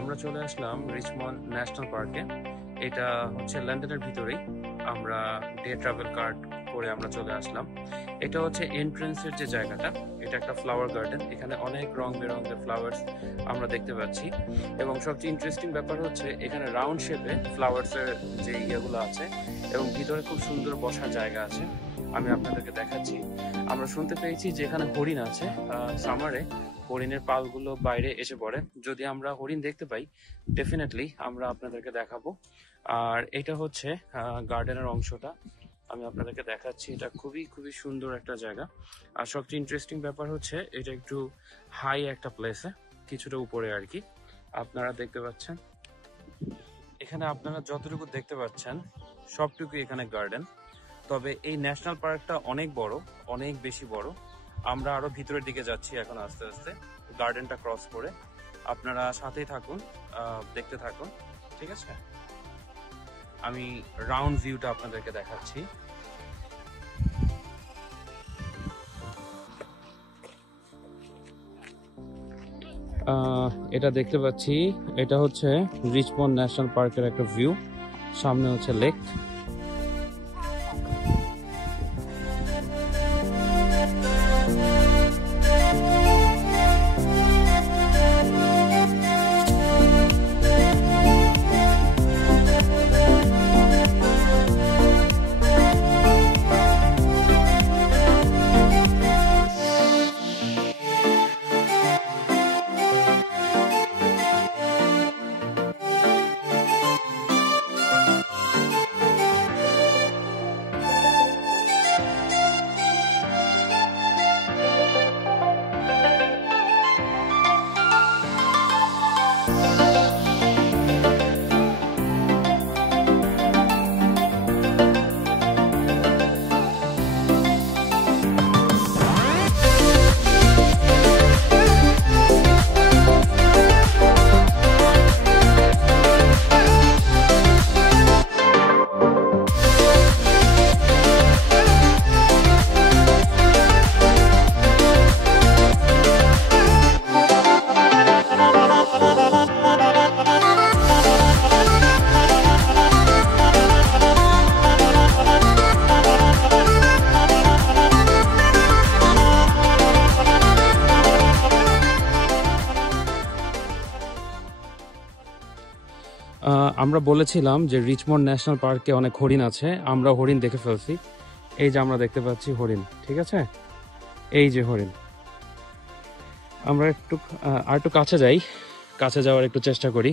আমরা চলে আসলাম Richmond national পার্কে। এটা হচ্ছে লন্ডনের ভিতরেই। আমরা ডে ট্রাভেল কার্ড করে আমরা চলে আসলাম। এটা হচ্ছে এন্ট্রেন্সের যে জায়গাটা, এটা একটা ফ্লাওয়ার গার্ডেন। এখানে অনেক রং বেরঙের ফ্লাওয়ার্স আমরা দেখতে পাচ্ছি, এবং সবচেয়ে ইন্টারেস্টিং ব্যাপার হচ্ছে এখানে রাউন্ড শেপে ফ্লাওয়ার্সের যে ইয়েগুলো আছে, এবং ভিতরে খুব সুন্দর বসার জায়গা আছে। আমি আপনাদেরকে দেখাচ্ছি। আমরা শুনতে পেয়েছি যে এখানে হরিণ আছে। সামারে হরিণের পালগুলো বাইরে এসে পড়ে। যদি আমরা হরিণ দেখতে পাই, ডেফিনেটলি আমরা আপনাদেরকে দেখাবো। আর এটা হচ্ছে গার্ডেনের অংশটা। আমি আপনাদেরকে দেখাচ্ছি। এটা খুবই খুবই সুন্দর একটা জায়গা। আর সবচেয়ে ইন্টারেস্টিং ব্যাপার হচ্ছে এটা একটু হাই একটা প্লেসে, কিছুটা উপরে আর কি। আপনারা দেখতে পাচ্ছেন, এখানে আপনারা যতটুকু দেখতে পাচ্ছেন সবটুকু এখানে গার্ডেন। তবে এই ন্যাশনাল পার্কটা অনেক বড়, অনেক বেশি বড়। আমরা আরো ভিতরের দিকে যাচ্ছি এখন আস্তে আস্তে, গার্ডেনটা ক্রস করে। আপনারা সাথেই থাকুন, দেখতে থাকুন, ঠিক আছে? আমি রাউন্ড ভিউটা আপনাদেরকে দেখাচ্ছি। এটা দেখতে পাচ্ছি, এটা হচ্ছে রিচমন্ড ন্যাশনাল পার্কের একটা ভিউ। সামনে হচ্ছে লেক। আমরা বলেছিলাম যে রিচমন্ড ন্যাশনাল পার্কে অনেক হরিণ আছে। আমরা হরিণ দেখে ফেলছি। এই যে আমরা দেখতে পাচ্ছি হরিণ, ঠিক আছে? এই যে হরিণ। আমরা আর একটু কাছে যাই, কাছে যাওয়ার একটু চেষ্টা করি।